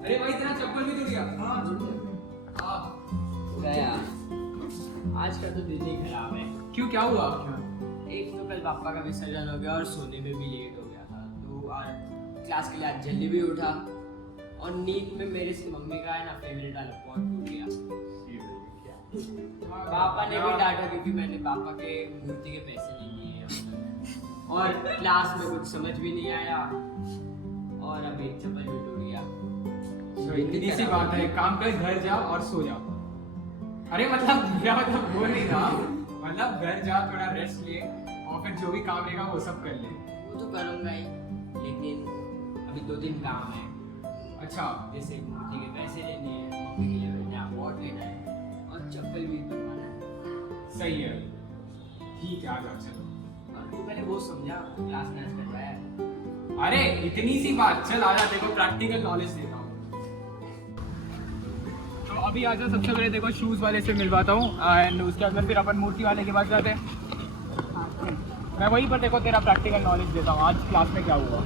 अरे भाई तेरा चप्पल भी टूट गया। आज का तो दिन ही खराब है। क्यों, क्या हुआ? एक तो कल पापा का विसर्जन हो गया और सोने में भी लेट हो गया था, तो और क्लास के लिए आज जल्दी भी उठा और नींद में मेरे से मम्मी का है ना फेवरेट आलू पॉट टूट गया। पापा ने भी डांटा क्योंकि मैंने पापा के मूर्ति के पैसे नहीं लिए और क्लास में कुछ समझ भी नहीं आया और अब एक चप्पल भी टूट गया। इतनी सी बात है, काम कर, घर जा और सो जा। अरे मतलब मेरा मतलब वो नहीं था, मतलब घर जा, थोड़ा रेस्ट ले और फिर जो भी काम रहेगा वो सब कर ले। वो तो करूँगा ही, लेकिन अभी 2 दिन काम है। अच्छा, जैसे मूर्ति के पैसे लेने हैं, मम्मी के लिए नया पॉट लेना है और चप्पल भी बनवाना है। सही है, ठीक है, आ जाओ चलो। और तू पहले वो समझा, क्लास में आज करवाया है। अरे इतनी सी बात, चल आ जा, देखो प्रैक्टिकल नॉलेज देता हूँ। तो अभी आ जाओ, सबसे पहले देखो शूज़ वाले से मिलवाता हूँ एंड उसके अंदर फिर अपन मूर्ति वाले के पास जाते हैं। मैं वहीं पर देखो तेरा प्रैक्टिकल नॉलेज देता हूँ, आज क्लास में क्या हुआ।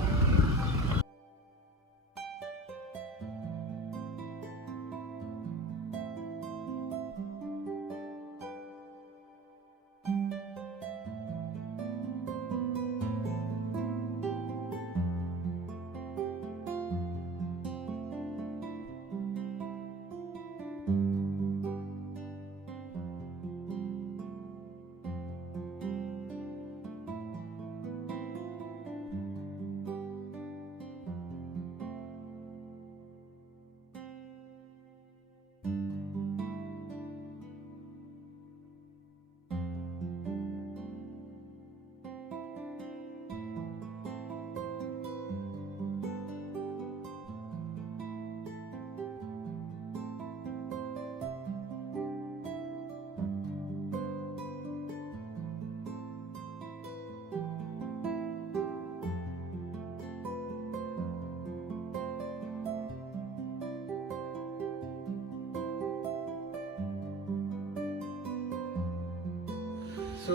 सो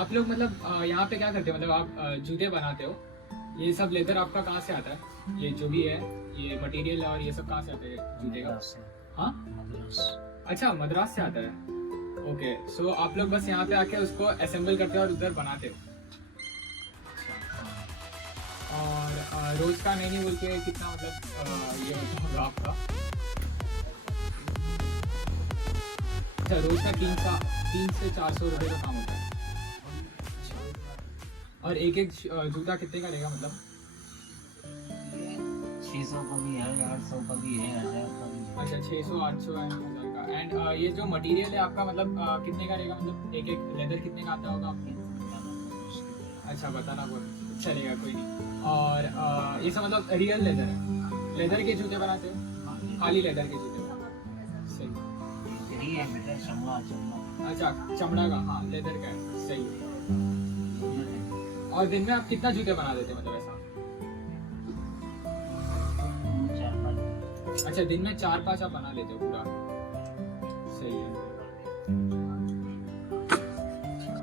आप लोग मतलब यहाँ पे क्या करते हो, मतलब आप जूते बनाते हो, ये सब लेदर आपका कहाँ से आता है? ये जो भी है, ये मटेरियल और ये सब कहाँ से आता है जूते का? हाँ, अच्छा, मद्रास से आता है। ओके, सो आप लोग बस यहाँ पे आके उसको असेंबल करते हो और उधर बनाते हो। और रोज का नहीं बोल के कितना मतलब ये होता होगा आपका? अच्छा, रोज का 3 से 400 रुपये का काम होता है। और एक एक जूता कितने का रहेगा मतलब? 600 का भी है, 800 का भी है, 1000 का भी है। अच्छा, 600, 800 एंड 1000 का। एंड ये जो मटेरियल है आपका मतलब कितने का रहेगा, मतलब एक एक लेदर कितने का आता होगा आपके? अच्छा, बताना बहुत चलेगा, कोई नहीं। और ये सब मतलब रियल लेदर है, लेदर के जूते बनाते हो? खाली लेदर के जूते? सही। ये है बेटा, चमड़ा। अच्छा, चमड़ा का, हाँ लेदर का है, सही है। और दिन में आप कितना जूते बना देते हो मतलब ऐसा? 4-5। अच्छा, दिन में 4-5 आप बना लेते हो पूरा, सही है।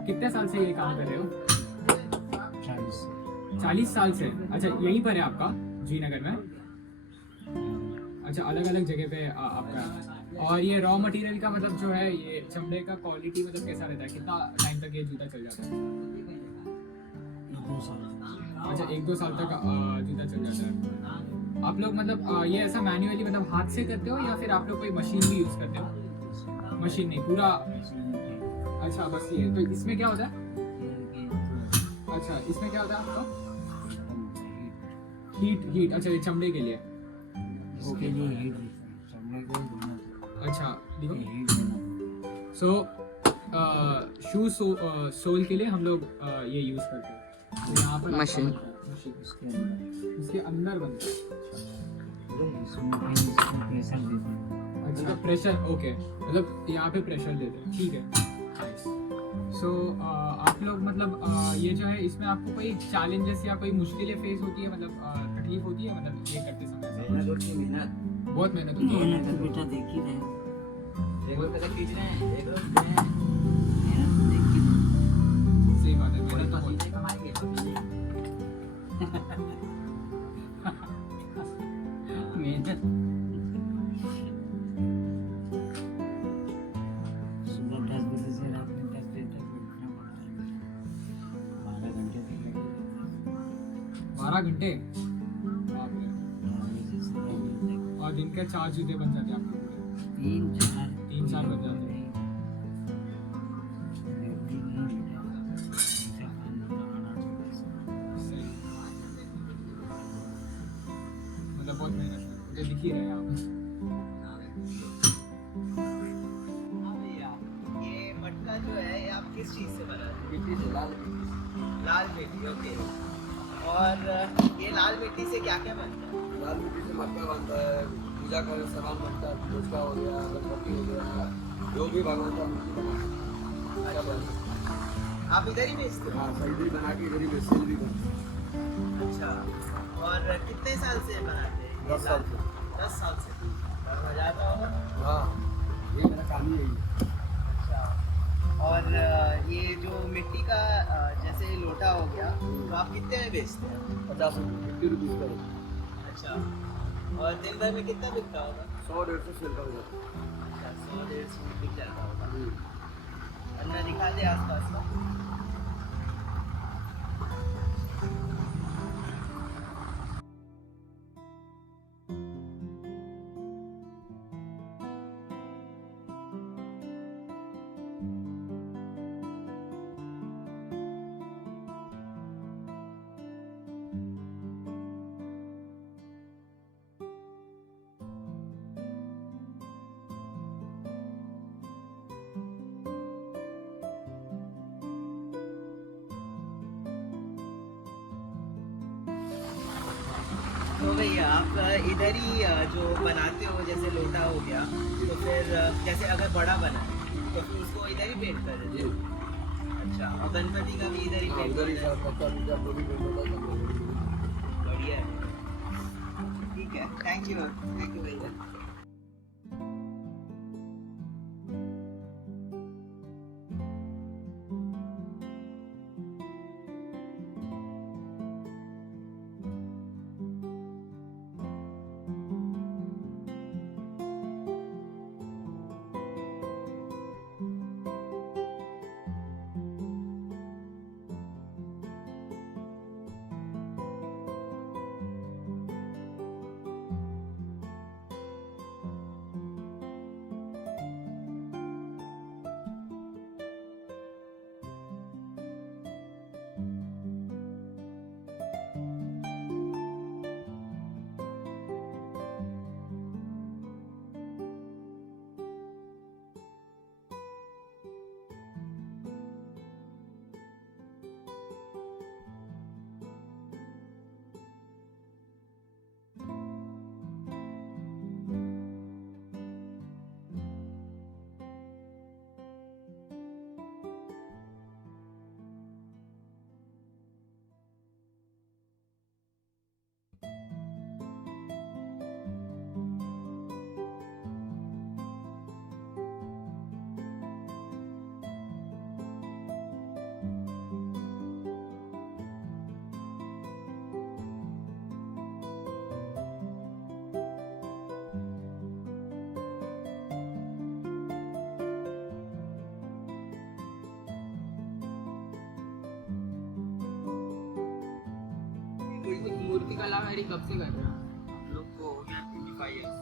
कितने साल से ये काम कर रहे हो? 40 साल से। अच्छा, यहीं पर है आपका जीनगर में? अच्छा, अलग अलग जगह पे आपका। और ये रॉ मटेरियल का मतलब जो है, ये चमड़े का क्वालिटी मतलब कैसा रहता है, कितना टाइम तक ये जूता चल जाता है? 2 साल। अच्छा, 1-2 साल तक जूता चल जाता है। आप लोग मतलब ये ऐसा मैन्युअली मतलब हाथ से करते हो या फिर आप लोग कोई मशीन भी यूज़ करते हो? मशीन नहीं, पूरा? अच्छा, बस ये तो इसमें क्या होता है? अच्छा, इसमें क्या होता है आपका? हीट। अच्छा, ये चमड़े के लिए? इसके लिए हीट, चमड़े को धुलना अच्छा देखो हीट देना। सो शू सोल के लिए हम लोग ये यूज करते हैं। तो यहाँ पर मशीन। मशीन इसके अंदर इसके अंदर बनता है। इसमें फिर इसको प्रेशर देते हैं। अच्छा प्रेशर, ओके, मतलब यहाँ पे प्रेशर देते हैं, ठीक है। सो आप लोग मतलब ये जो है इसमें आपको कोई चैलेंजेस या कोई मुश्किलें फेस होती है, मतलब तकलीफ होती है मतलब ये करते समय से? मेहनत होती है, मेहनत। बहुत मेहनत होती है। मेहनत तो बेटा देख ही रहे हैं। एक बार पहले खींच रहे हैं, एक बार मेहनत तो देख ही रहे हैं। सही बात है, मेहनत तो बहुत। पसीने कमाएंगे पसीने। मेहनत। सुबह 10 बजे से रात में 10 बजे तक बैठना पड़ता है। 12 घंटे तक लगेगा। 12 घंटे बाप रे। 9 बजे से 2 बजे तक। और दिन के 4 जूते बन जाते हैं आपके पूरे? 3-4 बन जाते हैं। जल्दी नहीं बेटा। ऐसा काम होता है 8 बजे से। सही। मतलब बहुत मेहनत है, मुझे दिख ही रहा है यहाँ पे। हाँ भैया, ये मटका जो है ये आप किस चीज़ से बना रहे मिट्टी से लाल मिट्टी हैं? लाल मिट्टी, ओके। और ये लाल मिट्टी से क्या क्या बनता है? लाल मिट्टी से मटका बनता है, पूजा का सामान बनता है, पुचका हो गया, गणपति हो गया, जो भी भगवान का मूर्ति बना क्या बनता है। आप इधर ही बेचते हो? हाँ, सही बना के इधर ही सेल भी बनता है। अच्छा, और कितने साल से बनाते हैं? 10 साल से। 10 साल से। और मजा आता होगा? हाँ, ये मेरा काम ही है ये। अच्छा, और ये जो मिट्टी का जैसे लोटा हो गया, तो आप कितने में बेचते हैं? 50 रुपये, 50 रुपीज़ का। अच्छा, और दिन भर में कितना बिकता होगा? 100-150 सेल का हो जाता है। अच्छा, 100-150 बिक जाता होगा। अन्ना दिखा दे आसपास का। तो भैया आप इधर ही जो बनाते हो, जैसे लोटा हो गया, तो फिर जैसे अगर बड़ा बना तो फिर उसको इधर ही पेंट कर देते जी। हो? अच्छा, और गणपति का भी इधर ही हाँ, पेंट उधर ही करते हो? सब पक्का पूजा जो भी पेंट होता है सब लोग इधर ही। बढ़िया है, ठीक है, थैंक यू भैया। मूर्ति कला मेरी कब से कर रहे हैं? हम लोग को हो गया 25 years।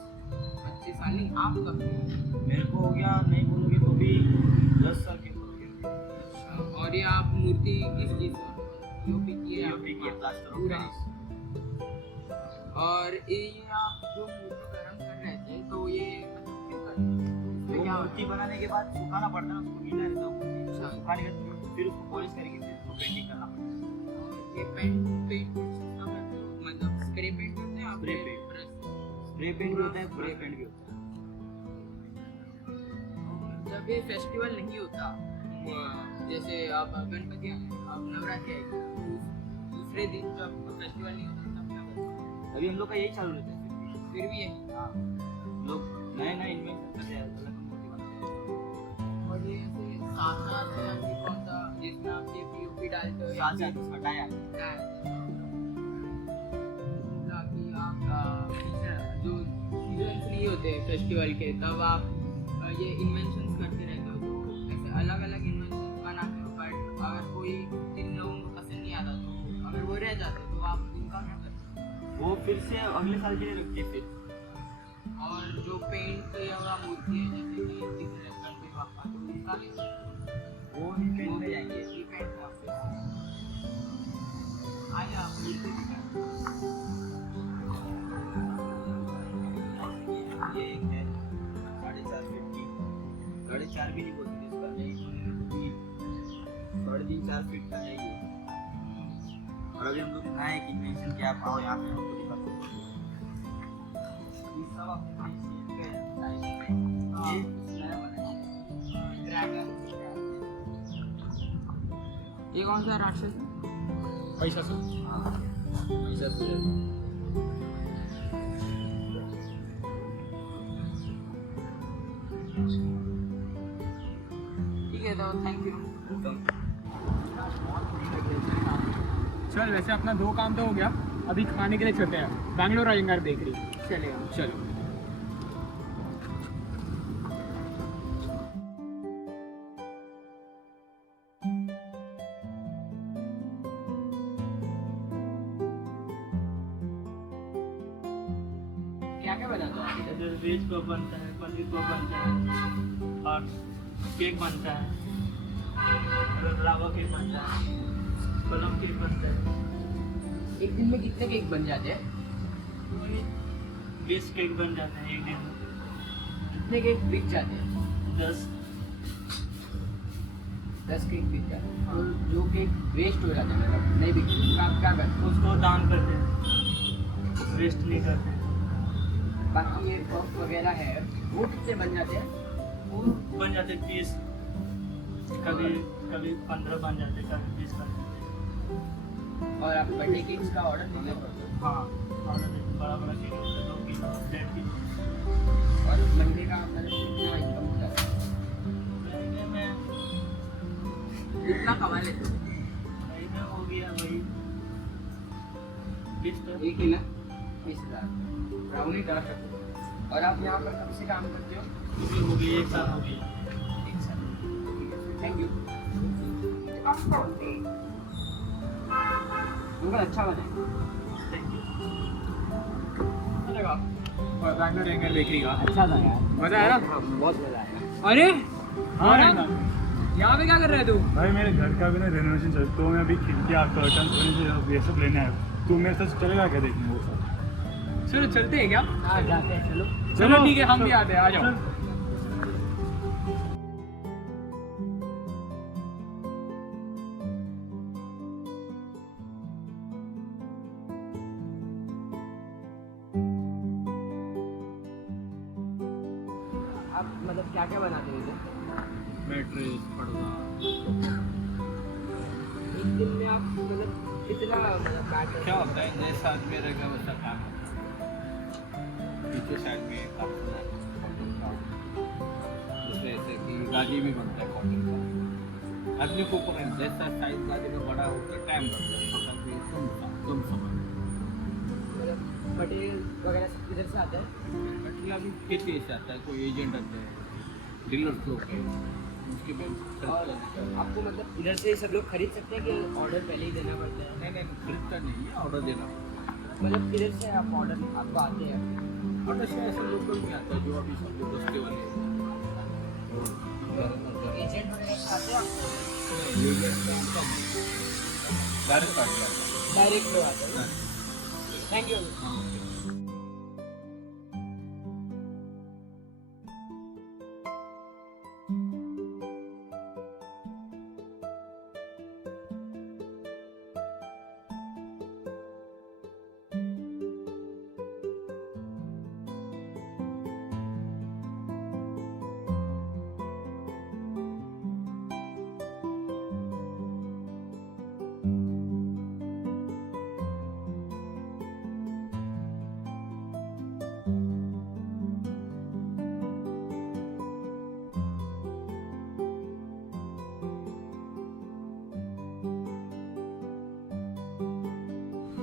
25 साल नहीं, आप कब से? मेरे को हो गया, नहीं बोलोगे तो भी 10 साल के हो गया। और ये आप मूर्ति किस चीज से यूपी की है? यूपी की प्लास्टर ऑफ पूरा। पेरिस। और ये आप जो मूर्ति गरम कर रहे थे तो ये मतलब क्यों कर रहे थे? क्या मूर्ति बनाने के बाद सुखाना पड़ता है, उसको गीला रहता है मूर्ति। अच्छा। सुखाने के बाद फिर उसको पॉलिश करके फिर उसको पेंटिंग करना पड़ता है। ये पेंट मतलब स्प्रे पेंट करते हैं आप? Spray paint. स्प्रे पेंट भी होता है, ब्रश पेंट भी होता है। जब ये फेस्टिवल नहीं होता, जैसे अब गणपति आ गए, अब नवरात्रि आएगी, तो दूसरे दिन जब फेस्टिवल नहीं होता तब क्या करते हैं? अभी हम लोग का यही चालू रहता है। फिर भी यही। हाँ, लोग नए नए इन्वेंशन करते हैं, अलग मूर्ति बनाते हैं। और ये ऐसे साथ है कि कौन सा जिसमें आप ये पीओपी डालते हो साथ साथ उसका डाया ताकि आप जो सीजन्स नहीं होते फेस्टिवल के, तब आप ये इन्वेंशंस करते रहते हो, तो ऐसे अलग अलग इन्वेंशंस बनाते हो। बट अगर कोई जिन लोगों को पसंद नहीं आता, तो अगर वो रह जाते तो आप उनका क्या करते हो? वो फिर से अगले साल के लिए रखते हैं फिर। और जो पेंट या मूर्ति है जैसे कि गणपति बाप्पा, तो उनका क्या? वो ही पेंट में जाएंगे। रिपेंट वापस आया आप मूर्ति दिखाएं। ये एक है 4.5 फीट की, 4.5 भी नहीं बोलते इसका, नहीं 3.5-4 फीट का है ये। और अभी हम लोग नया एक इन्वेंशन किया, आप आओ यहाँ पे हमको दिखाते हैं। ये सब अपने देश के साइज में ये नया बना है। ड्रैगन। ये कौन सा राक्षस है? पैसा सो हाँ, ऐसा तो ठीक है, तो थैंक यू। चल, वैसे अपना 2 काम तो हो गया, अभी खाने के लिए चलते हैं बैंगलोर अयंगार बेकरी। चलेगा। चलो। क्या क्या बनाता है? जैसे वेज को बनता है, पनीर को बनता है, और केक बनता है, लावा केक बनता है, प्लम केक बनता है। एक दिन में कितने केक बन जाते हैं? 20 केक बन जाते हैं एक दिन में। कितने केक बिक जाते हैं? 10। 10 केक बिक जाते हैं। और जो केक वेस्ट हो जाते हैं, मतलब नहीं बिकते, उसका आप क्या करते उसको दान करते हैं, वेस्ट नहीं करते हैं। हैं? बाकी ये पफ वगैरह है, वो कितने बन जाते हैं? वो बन जाते हैं 30, कभी कभी 15 बन जाते हैं, कभी 20 बन जाते हैं। और आप बर्थडे केक्स का ऑर्डर देते हो? हाँ, और बड़ा बड़ा केक होता है, 2 किलो, 1.5 किलो। और महीने का मतलब कितना इनकम हो जाता है? महीने में कितना कमा लेते हो? महीने हो गया वही 20 तक। एक ही ना 20,000 ब्राउनी कर सकते हो। और आप यहाँ पर कब से काम करते हो? मुझे हो गई 1 साल हो गया। एक साल। Thank you. उनका अच्छा बना है। Thank you. लगा और बैंगलोर अयंगार बेकरी का अच्छा था यार। मजा आया ना? बहुत मजा आया। अरे हाँ और यहाँ पे क्या कर रहा है तू? भाई मेरे घर का भी ना रेनोवेशन चल, तो मैं अभी खिड़कियाँ कर्टन फर्नीचर ये सब लेने आया। तू मेरे साथ चलेगा क्या देखने वो सब? चलो चलते हैं क्या? हाँ जाते हैं, चलो। चलो ठीक है, हम भी आते हैं, आ जाओ। आप मतलब क्या क्या बनाते हो इधर? मैट्रेस, पर्दा, एक दिन में आप मतलब कितना मतलब बैठ क्या होता है जैसा आदमी रहेगा वैसा काम होता है। पीछे साइड में कॉटन का, दूसरे ऐसे कि गाजी भी बनता है कॉटन का। आदमी को ऊपर है, जैसा साइज गाजी का बड़ा होता है टाइम लगता है, छोटा भी कम समय। मतलब मटेरियल वगैरह सब किधर से आता है? मटेरियल अभी खेती से आता है, कोई एजेंट आते हैं, डीलर लोग है, उसके बाद और आपको मतलब इधर से सब लोग खरीद सकते हैं कि ऑर्डर पहले ही देना पड़ता है? नहीं नहीं खरीदता नहीं है, ऑर्डर देना पड़ता है। मतलब किधर से आप ऑर्डर आपको आते हैं? ऑर्डर से ऐसे लोकल में आता है जो अभी सब लोग बस्ते वाले हैं। एजेंट वगैरह से आते हैं आपको? डायरेक्ट काट दिया था। डायरेक्ट लोग आते हैं? Thank you.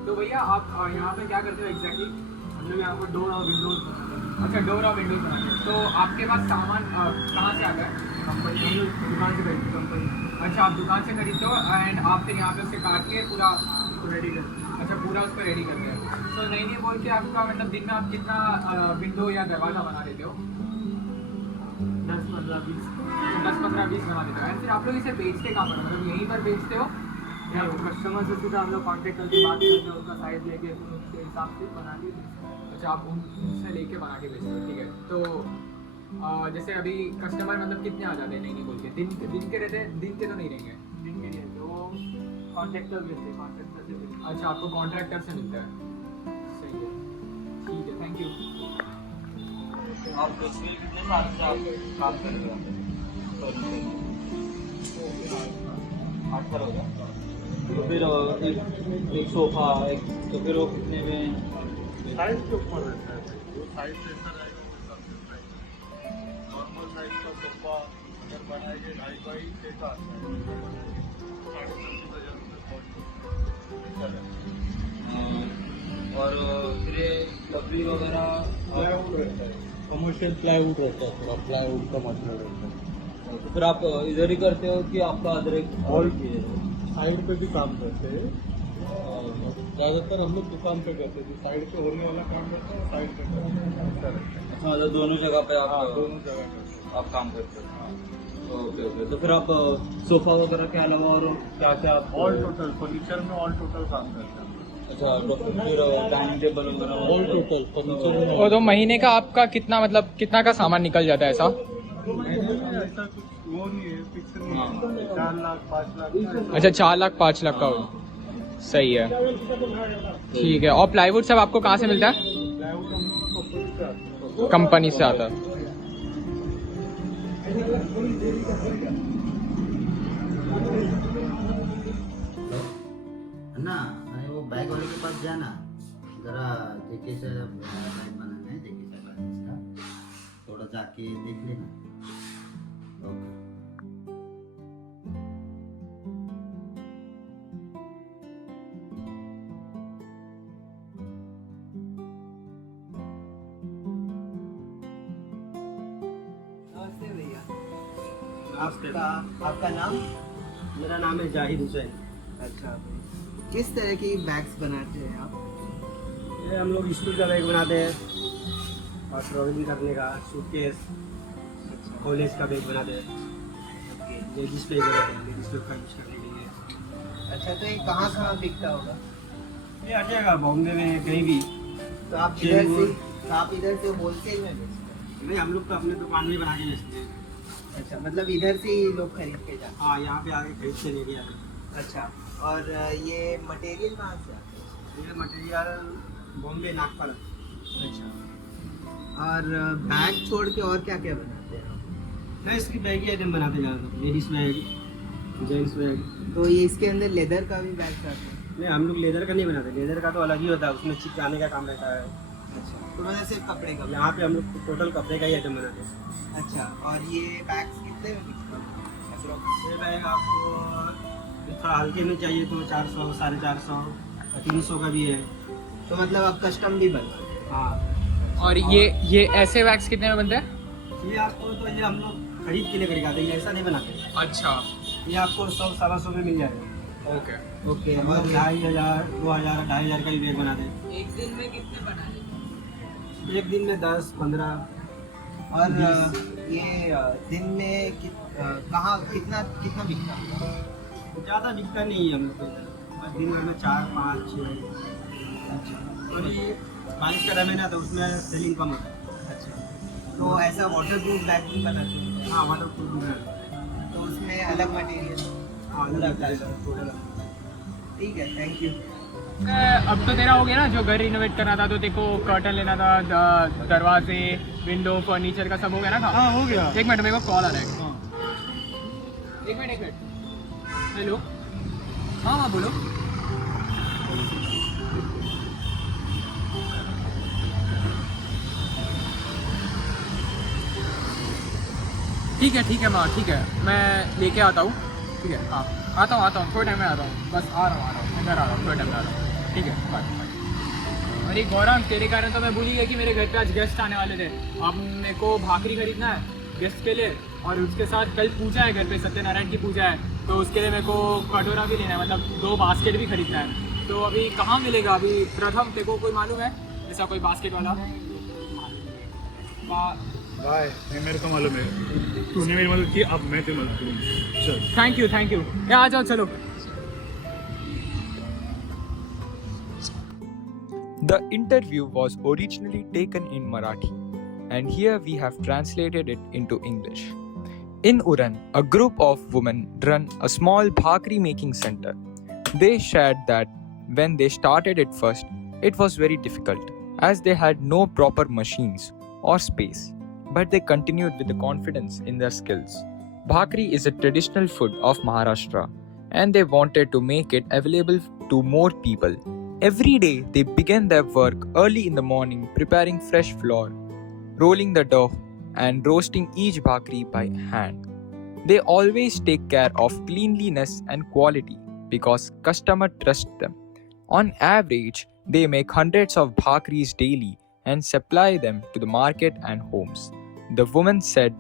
तो भैया आप यहाँ पे क्या करते हो एग्जैक्टली? हम लोग यहाँ पर डोर और विंडोज बनाते हैं। अच्छा, डोर और विंडोज बनाते हो। तो आपके पास सामान कहाँ से आता है? कंपनी हम लोग दुकान से खरीदते कंपनी अच्छा, आप दुकान से खरीदते हो एंड आप फिर यहाँ पे उसे काट के पूरा रेडी करते हैं। अच्छा पूरा उसको रेडी करते हैं। तो नहीं नहीं बोल के आपका मतलब दिन में आप कितना विंडो या दरवाज़ा बना देते हो? 10, 15, 20 10, 15, 20 बना देते हो। एंड फिर आप लोग इसे बेचते कहाँ पर? मतलब यहीं पर बेचते हो? या कस्टमर से सीधा हम लोग कॉन्टेक्ट करके बात करते हैं, उसका साइज लेके फिर उसके हिसाब से बना के देते हैं। अच्छा, आप उनसे लेके बना के बेचते हो, ठीक है। तो जैसे अभी कस्टमर मतलब कितने आ जाते हैं नहीं नहीं बोल के? दिन के रहते हैं? दिन के तो नहीं रहेंगे। दिन के लिए तो कॉन्ट्रैक्टर मिलते हैं, कॉन्ट्रैक्टर से मिलते हैं। अच्छा, आपको कॉन्ट्रैक्टर से मिलता है, सही है, ठीक है, थैंक यू। आप पिछले कितने साल से आप काम कर रहे हो? 8 साल हो गया। तो फिर एक सोफा एक, तो फिर वो कितने में? साइज के ऊपर रहता है, जो साइज जैसा रहेगा वो हिसाब से प्राइस। नॉर्मल साइज का सोफा अगर बनाएंगे 2.5 बाई 6 का आता है, 35,000 रुपये। और फिर ये लकड़ी वगैरह प्लाईवुड रहता है, कमर्शियल प्लाईवुड रहता है, थोड़ा प्लाईवुड का मटेरियल रहता है। तो फिर आप इधर ही करते हो कि आपका अदर एक और साइड पे भी काम करते हैं। ज़्यादातर हम लोग दुकान पे करते हैं, जो साइड पे होने वाला काम करते हैं साइड पे करते हैं। हाँ, तो दोनों जगह पे आप दोनों जगह करते हैं। आप काम करते हो। Okay okay. तो फिर आप सोफा वगैरह के अलावा और क्या क्या आप ऑल टोटल फर्नीचर में ऑल टोटल काम करते हैं। अच्छा, तो फिर डाइनिंग टेबल वगैरह ऑल टोटल फर्नीचर में और तो महीने का आपका कितना मतलब कितना का सामान निकल जाता है ऐसा? ऐसा कुछ वो नहीं है, फिक्स नहीं है। 4 लाख 5 लाख। अच्छा, 4 लाख 5 लाख का हो, सही है, ठीक है। और प्लाईवुड सब आपको कहाँ से मिलता है? प्लाईवुड हम लोग कंपनी से आता है। कंपनी से आता है। ना अरे वो बैग वाले के पास जाना जरा, जेके से बैग बनाना है, जेके से का थोड़ा जाके देख लेना। ओके। नमस्ते भैया। आपका नाम? मेरा नाम है जाहिद हुसैन। अच्छा, किस तरह की बैग्स बनाते हैं आप? ये हम लोग स्कूल का बैग बनाते हैं और ट्रैवलिंग करने का, सूटकेस, कॉलेज का बैग बनाते हैं, लेडीज बैग बनाते हैं, लेडीज लोग का यूज करने के लिए। अच्छा, तो ये कहाँ कहाँ बिकता होगा? ये आ जाएगा बॉम्बे में कहीं भी। तो आप इधर से होलसेल में बेचते हैं? नहीं, हम लोग तो अपने दुकान में बना के बेचते हैं। अच्छा, मतलब इधर से ही लोग खरीद के जाते हाँ, यहाँ पे आके खरीद के ले गया। हैं। अच्छा, और ये मटेरियल कहाँ से आता है? ये मटेरियल बॉम्बे नागपुर। अच्छा, और बैग छोड़ के और क्या क्या बनाते हैं आप? नहीं, इसकी बैग ही आइटम बनाते ज़्यादातर, लेडीज बैग, जेंट्स बैग। तो ये इसके अंदर लेदर का भी बैग आता है? नहीं, हम लोग लेदर का नहीं बनाते, लेदर का तो अलग ही होता है, उसमें चिपकाने का काम रहता है। अच्छा, तो मतलब सिर्फ कपड़े का? यहाँ पे हम लोग टोटल कपड़े का ही आइटम बनाते हैं। अच्छा, और ये बैग्स कितने में बिकते हैं? ये बैग आपको थोड़ा हल्के में चाहिए तो 400, 450, 300 का भी है। तो मतलब आप कस्टम भी बनवाते हैं? हाँ, और ये ऐसे वैक्स कितने में बनते हैं? ये आपको तो ये हम लोग खरीद के लिए खरीदाते हैं, ऐसा नहीं बनाते। अच्छा, ये आपको 100-125 में मिल जाएगा। ओके। ओके, हम लोग और 2500, 2000, 2500 का भी बैग बनाते हैं। एक दिन में कितने बना लेते हैं? एक दिन में 10, 15। और ये दिन में कहाँ कितना कितना बिकता है? ज़्यादा बिकता नहीं है हम लोग को इधर, बस दिन भर में 4, 5, 6। अच्छा और ये बारिश का टाइम है ना, तो उसमें सेलिंग कम होता है। अच्छा, तो ऐसा वाटर प्रूफ बैग भी बना सकते हैं? हाँ, वाटर प्रूफ भी है। तो उसमें अलग मटेरियल? हाँ, अलग टोटल। ठीक है, थैंक यू। अब तो तेरा हो गया ना, जो घर रिनोवेट करना था, तो तेरे को कर्टन लेना था, दरवाजे, विंडो, फर्नीचर का सब हो गया ना? हाँ हो गया। एक मिनट, मेरे को कॉल आ रहा है। हाँ। एक मिनट। हेलो, हाँ बोलो। ठीक है माँ, ठीक है, मैं लेके आता हूँ। ठीक है, हाँ आता हूँ, थोड़े टाइम में आता हूँ, बस आ रहा हूँ, इधर आ रहा हूँ, थोड़े टाइम में आ रहा हूँ। ठीक है बाय। अरे गौरव, तेरे कारण तो मैं भूल ही गया कि मेरे घर पे आज गेस्ट आने वाले थे। अब मेरे को भाकरी खरीदना है गेस्ट के लिए, और उसके साथ कल पूजा है घर पे, सत्यनारायण की पूजा है, तो उसके लिए मेरे को कटोरा भी लेना है, मतलब 2 बास्केट भी खरीदना है। तो अभी कहाँ मिलेगा? अभी प्रथम तेरे को कोई मालूम है ऐसा कोई बास्केट वाला? बाय, मेरे को मालूम है, तूने मेरी मदद की, अब मैं तेरी मदद करूँगी। चल, थैंक यू। आ जाओ चलो। The interview was originally taken in Marathi, and here we have translated it into English. In Uran, a group of women run a small bhakri making center. They shared that when they started it first, it was very difficult as they had no proper machines or space, but they continued with the confidence in their skills. Bhakri is a traditional food of Maharashtra, and they wanted to make it available to more people. Every day, they began their work early in the morning, preparing fresh flour, rolling the dough, and roasting each bhakri by hand. They always take care of cleanliness and quality because customers trust them. On average, they make hundreds of bhakris daily and supply them to the market and homes. The woman said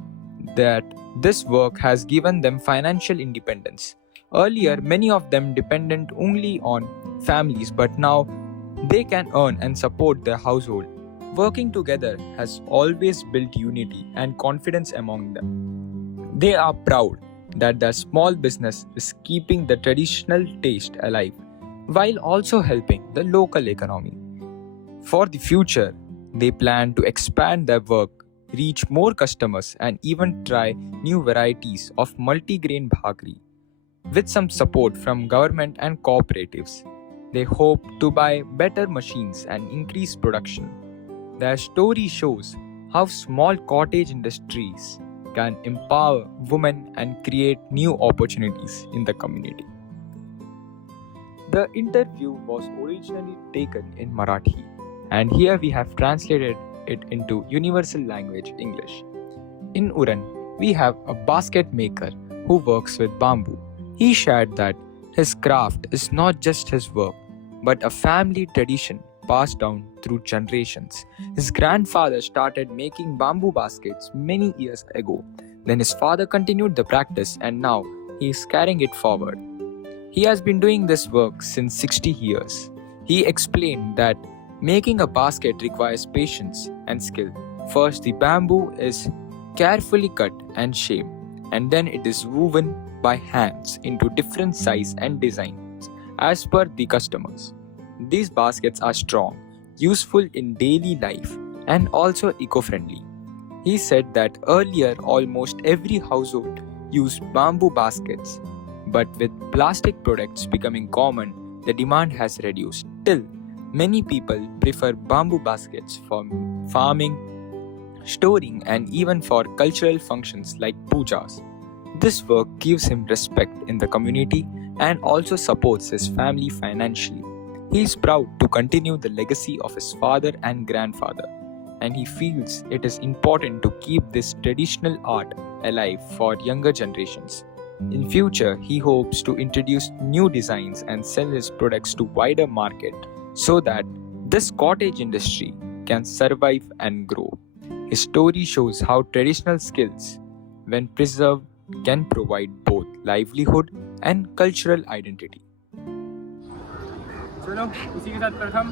that this work has given them financial independence. Earlier, many of them depended only on families, but now they can earn and support their household. Working together has always built unity and confidence among them. They are proud that their small business is keeping the traditional taste alive while also helping the local economy. For the future, they plan to expand their work, reach more customers, and even try new varieties of multigrain bhakri. With some support from government and cooperatives, they hope to buy better machines and increase production. Their story shows how small cottage industries can empower women and create new opportunities in the community. The interview was originally taken in Marathi, and here we have translated it into universal language English. In Uran, we have a basket maker who works with bamboo. He shared that his craft is not just his work, but a family tradition passed down through generations. His grandfather started making bamboo baskets many years ago. Then his father continued the practice, and now he is carrying it forward. He has been doing this work since 60 years. He explained that making a basket requires patience and skill. First, the bamboo is carefully cut and shaped, and then it is woven by hands into different size and designs as per the customers. These baskets are strong, useful in daily life, and also eco-friendly. He said that earlier almost every household used bamboo baskets, but with plastic products becoming common, the demand has reduced. Still, many people prefer bamboo baskets for farming, storing, and even for cultural functions like pujas. This work gives him respect in the community and also supports his family financially. He is proud to continue the legacy of his father and grandfather, and he feels it is important to keep this traditional art alive for younger generations. In future, he hopes to introduce new designs and sell his products to wider market so that this cottage industry can survive and grow. His story shows how traditional skills, when preserved, can provide both livelihood and cultural identity. चलो इसी के साथ प्रथम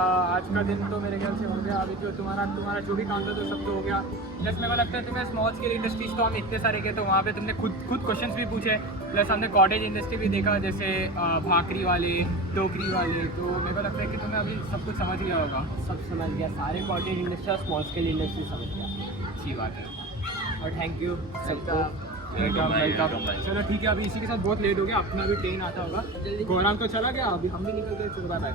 आज का दिन तो मेरे ख्याल से हो गया। अभी जो तुम्हारा जो भी काम था तो सब तो हो गया। प्लस मेरे को लगता है तुम्हें स्मॉल स्केल इंडस्ट्रीज तो हम इतने सारे गए तो वहाँ पे तुमने खुद क्वेश्चंस भी पूछे, प्लस हमने कॉटेज इंडस्ट्री भी देखा, जैसे भाकरी वाले, टोकरी वाले। तो मेरे को लगता है कि तुम्हें अभी सब कुछ समझ गया होगा। सब समझ गया, सारे कॉटेज इंडस्ट्री और स्मॉल स्केल इंडस्ट्री समझ गया। अच्छी बात है और थैंक यू सबको। वेलकम। चलो ठीक है, अभी इसी के साथ बहुत लेट हो गया, अपना भी ट्रेन आता होगा। गौरांग तो चला गया, अभी हम भी निकल गए। चलो बाय बाय।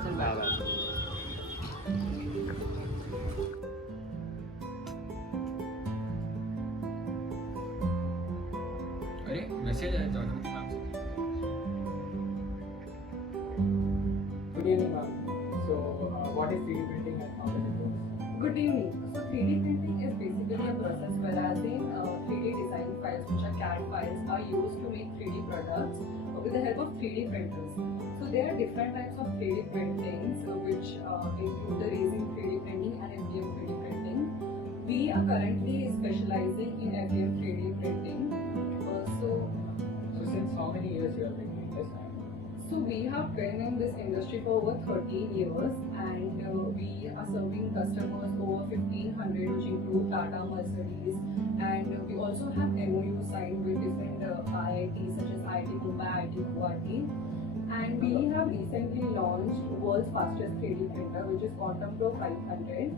अरे मैसेज आया जॉनसन के नाम से। Good evening ma'am. So what is 3D printing and how does it work? Good evening. So 3D printing is basically a process whereas in 3D design files, which are CAD files, are used to make 3D products. with the help of 3D printers. So there are different types of 3D printings which include the resin 3D printing and FDM 3D printing. We are currently specializing in FDM 3D printing. So since how many years you are making this? So we have been in this industry for over 13 years, and we are serving customers over 1,500, which include Tata, Mercedes, and we also have MOU signed with different IITs such as IIT Mumbai, IIT Guwahati, and we have recently launched world's fastest 3D printer, which is Quantum Pro 500,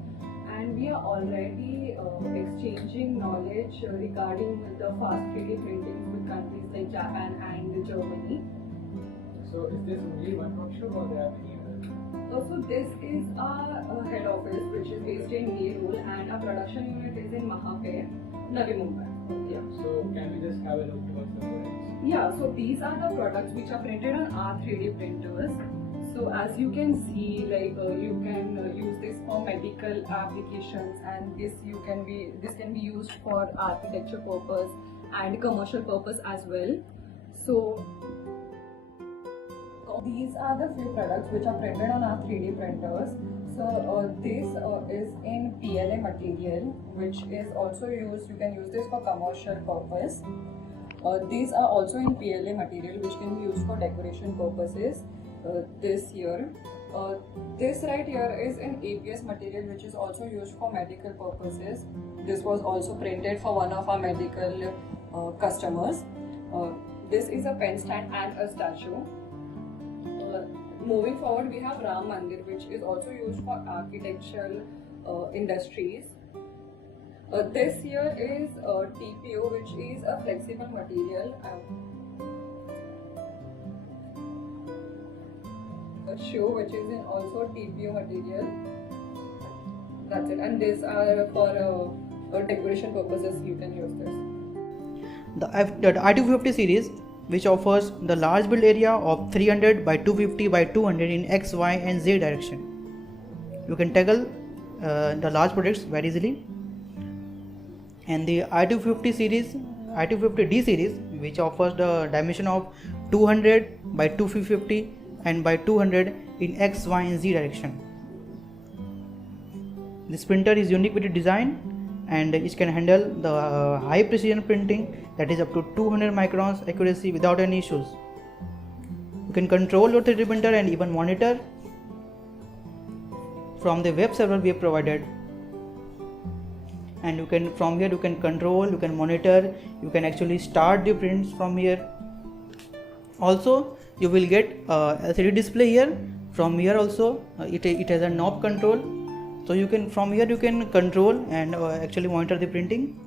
and we are already exchanging knowledge regarding the fast 3D printing with countries like Japan and Germany. So is this only one workshop or there are many others? So this is our head office, which is based in Nerul, and our production unit is in Mahape, Navi Mumbai. Yeah. So can we just have a look towards the products? Yeah, so these are the products which are printed on our 3D printers. So as you can see, like you can use this for medical applications, and this can be used for architecture purpose and commercial purpose as well. So these are the few products which are printed on our 3D printers. So this is in PLA material, which is also used, you can use this for commercial purpose. These are also in PLA material, which can be used for decoration purposes. This here. This right here is in ABS material, which is also used for medical purposes. This was also printed for one of our medical customers. This is a pen stand and a statue. Moving forward, we have Ram Mandir, which is also used for architectural industries. This here is TPO, which is a flexible material. A shoe, which is in also TPO material. That's it. And these are for decoration purposes. You can use this. The I250 series, which offers the large build area of 300 by 250 by 200 in X, Y and Z direction. You can tackle the large projects very easily. And the I250 series, I250D series, which offers the dimension of 200 by 250 and by 200 in X, Y and Z direction. This printer is unique with its design, and it can handle the high precision printing, that is up to 200 microns accuracy without any issues. You can control your 3D printer and even monitor from the web server we have provided. And you can, from here you can control, you can monitor, you can actually start the prints from here. Also you will get a LCD display here. From here also it has a knob control, so you can, from here you can control and actually monitor the printing.